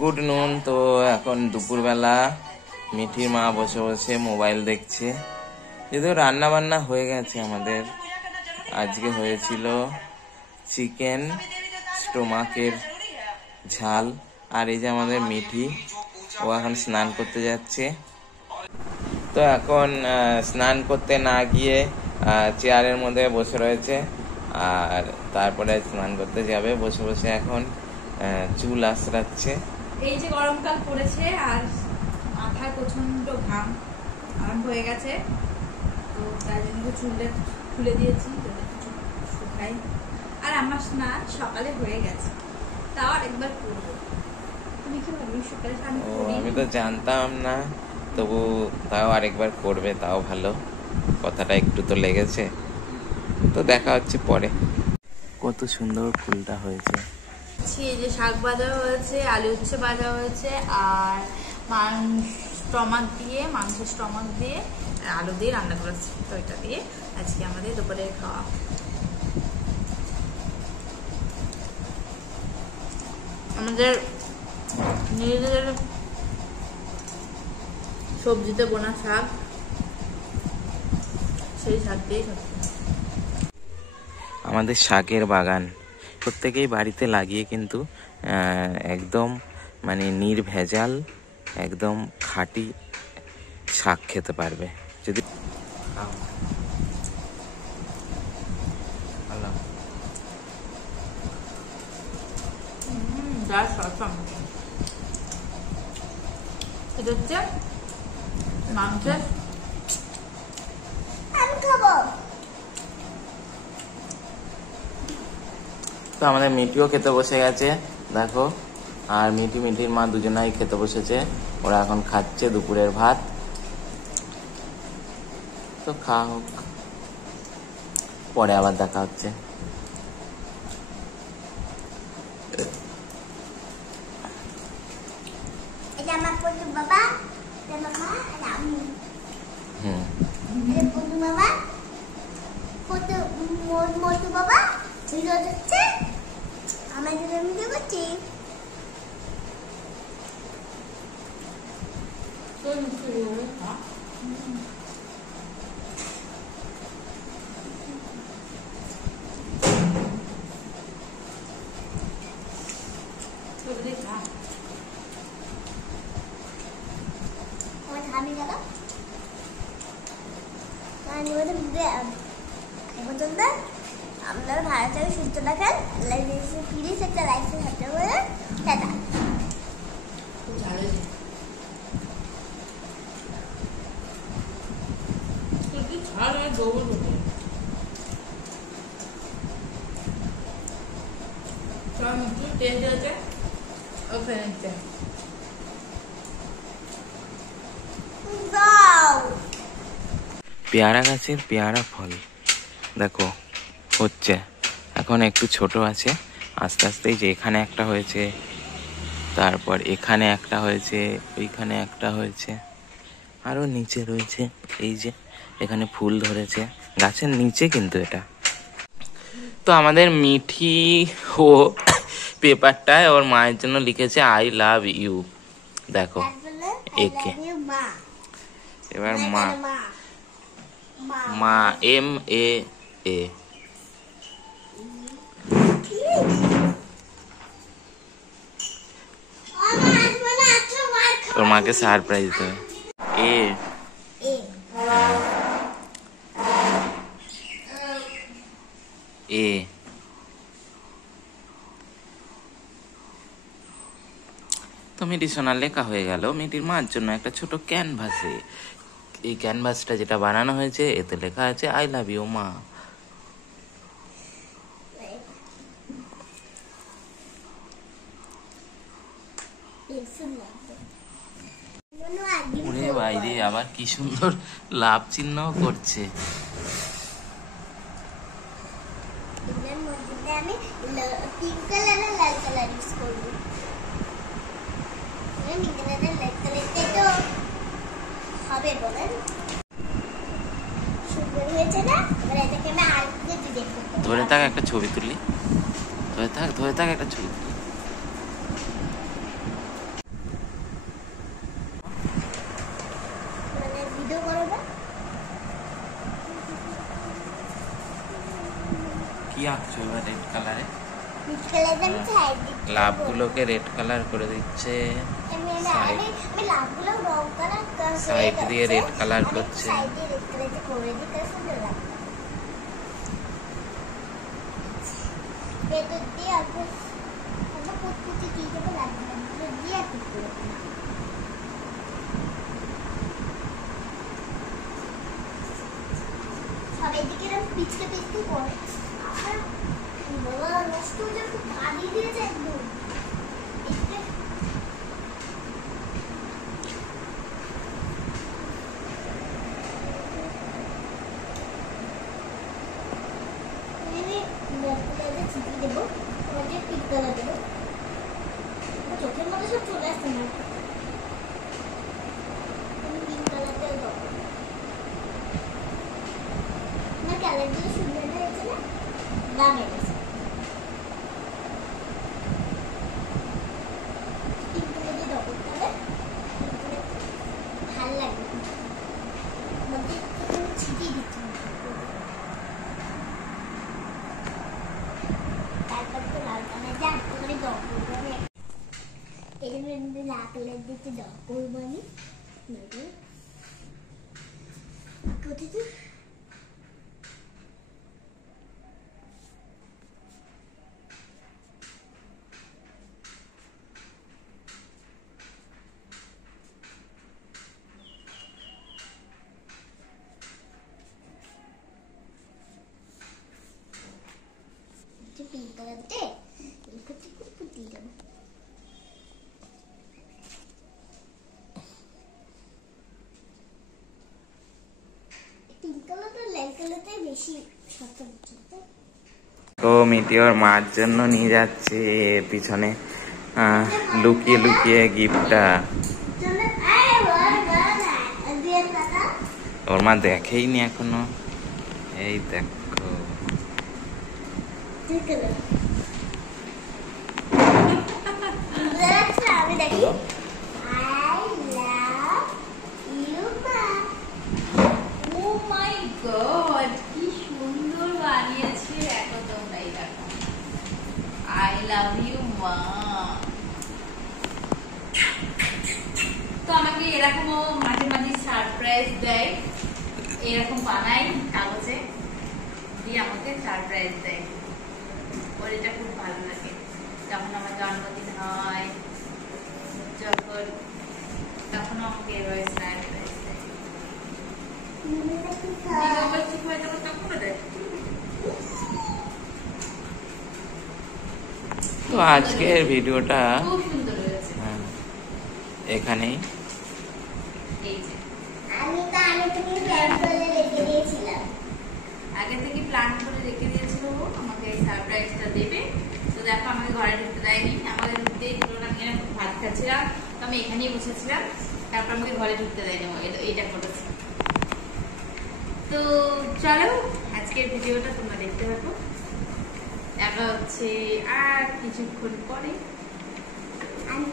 Good নুন। তো এখন দুপুরবেলা মিঠির মা বসে বসে মোবাইল দেখছে। যদিও রান্না বান্না হয়ে গেছে আমাদের। আজকে হয়েছিল চিকেন স্টোমাকের ঝাল। আর এই যে আমাদের মিঠি, ও এখন স্নান করতে যাচ্ছে। তো এখন স্নান করতে না গিয়ে চেয়ারের মধ্যে বসে রয়েছে, আর তারপরে স্নান করতে যাবে। বসে বসে এখন চুল আঁচড়াচ্ছে। এই যে গরমকাল পড়েছে আর মাথায় প্রচন্ড ঘাম আরম্ভ হয়ে গেছে, তো তাই জন্য চুলটা খুলে দিয়েছি শুকাই। আর আমার স্নান সকালে হয়ে গেছে, তাও আরেকবার করবো। তুমি কি ভাবি সকালে স্নান করি? আমি তো জানতাম না, তবু তাও আরেকবার করবে, তাও ভালো। কথাটা একটু তো লেগেছে। তো দেখা হচ্ছে পরে। কত সুন্দর ফুলটা হয়েছে। এই যে শাক ভাজা হয়েছে, আলু উচ্ছে ভাজা হয়েছে, আর মাংসের স্টমাক দিয়ে আলু দিয়ে রান্না করেছি। তো এটা দিয়ে আজকে আমাদের দুপুরে খাওয়া। আমাদের নিজেদের সবজিতে বোনা শাক, সেই শাক দিয়ে খাচ্ছি। আমাদের শাকের বাগান প্রত্যেকেই বাড়িতে লাগিয়ে কিন্তু একদম মানে নির্ভেজাল, একদম খাঁটি শাক খেতে পারবে যদি এটা হচ্ছে মাংসের। তো আমাদের মিঠিও খেতে বসে গেছে, দেখো। আর মিঠির মা দুজনাই খেতে বসেছে। ওরা এখন খাচ্ছে দুপুরের ভাত। তো খাওয়া হোক, পরে আবার দেখা হচ্ছে। আপনারা ভালো থেকে সুস্থ থাকেন। প্লিজ একটা লাইক সাবস্ক্রাইব করে টাটা। পেয়ারা গাছের পেয়ারা ফল দেখো হচ্ছে। এখন একটু ছোট আছে, আস্তে আস্তে। যে এখানে একটা হয়েছে, তারপর এখানে একটা হয়েছে, ওইখানে একটা হয়েছে, আরো নিচে রয়েছে। এই যে এখানে ফুল ধরেছে গাছের নিচে, কিন্তু এটা। তো আমাদের মিঠি ও পেপারটায় ওর মায়ের জন্য লিখেছে আই লাভ ইউ। দেখো একে। এবার মা মা MAA। ওর মাকে সারপ্রাইজ দেবে। A তো মিঠি সোনার লেখা হয়ে গেল মিঠির মার জন্য একটা ছোট ক্যানভাসে। এই ক্যানভাসটা যেটা বানানো হয়েছে, এতে লেখা আছে আই লাভ ইউ মা। ওরে বাইরে, আবার কি সুন্দর লাভ চিহ্ন করছে। আমি পিঙ্ক কালার আর লাল কালার ইউজ করব। পিঙ্ক কালার আর লাল কালারটা তো হবে বলেন। সুন্দর হয়েছে না? এবার এটাকে আমি আরেকটু দেখব। ধরে থাক, একটা ছবি তুলি। ধরে থাক একটা ছবি তুলি। কি আঁকছো এবার রেড কালারে? রেড কালার আমি সাইড দিচ্ছি। লাভগুলোকে রেড কালার করে দিচ্ছে, আমি লাভগুলো রং কালার সাইড দিয়ে রেড কালার করছে। সাইড দিয়ে রেড কালার করে দিই, কার সুন্দর লাগবে। ভেতর দিয়ে আমরা কুচকুচি দিয়ে দেবো, লাগবে ভেতর দিয়ে আর ঠিক করে দেবো। সব এদিকে এরকম পিছকে পিছকে করে আর বাবা নষ্ট হয়ে যাবে, খুব কালি দিয়েছে একদম। এদিকে চিপি দেবো, তোমাকে পিক কালার দেবো, চোখের মধ্যে সব চলে আসছে না। আমি পিঙ্ক কালারটা দেবো না, কালারগুলো সুন্দর হয়েছে না, দাম এনেছে। পিঙ্ক কালার দিয়ে ডবল কালার ভালো লাগবে, মধ্যে ছিটিয়ে দিচ্ছি। তারপর তো লাল কালার দিয়ে আরেকটু করে ডগ করবো আমি। এই জন্য লাল কালার দিতে ডগ করবো আমি। কোথায় তো পিঙ্ক কালার দিয়ে ফুটিয়ে দেবো। পিঙ্ক কালারটা লাল কালারটাই বেশি সস্তা হচ্ছে। তো মিটিওর মার জন্য নিয়ে যাচ্ছে পিছনে লুকিয়ে লুকিয়ে গিফটটা। ওর মা দেখেইনি এখনো, এই দেখো। আমি দেখি I love you, মা। ও মাই গড, কি সুন্দর বানিয়েছে। দেখো তোমরা, এই দেখো, আই লাভ ইউ মা। তো আমাকে এরকমও মাঝে মাঝে সারপ্রাইজ দেয়, এরকম বানাই কাগজে দিয়ে আমাকে সারপ্রাইজ দেয়। ওর এটা খুব ভালো লাগে। যখন আমার জন্মদিন হয় তখন আমাকে এভাবে সারপ্রাইজ দেয়। তো আজকের ভিডিওটা খুব সুন্দর হয়েছে। এখানেই। এই যে আমি তো আগে থেকে প্ল্যান করে রেখে দিয়েছিলাম। আগে থেকে প্ল্যান করে রেখে দিয়েছিল ও আমাকে এই সারপ্রাইজটা দেবে। তো দেখো, আমাকে ঘরে ঢুকতে দেয়নি, আমাকে ঢুকতেই দিল না। আমি ভাত খাচ্ছিলাম, তো আমি এখানেই বসেছিলাম, তারপর আমাকে ঘরে ঢুকতে দেয়নি। এইটা করেছে। তো চলো, আজকের ভিডিওটা তোমরা দেখতে পাবো। দেখা হচ্ছে আর কিছুক্ষণ পরে। আমি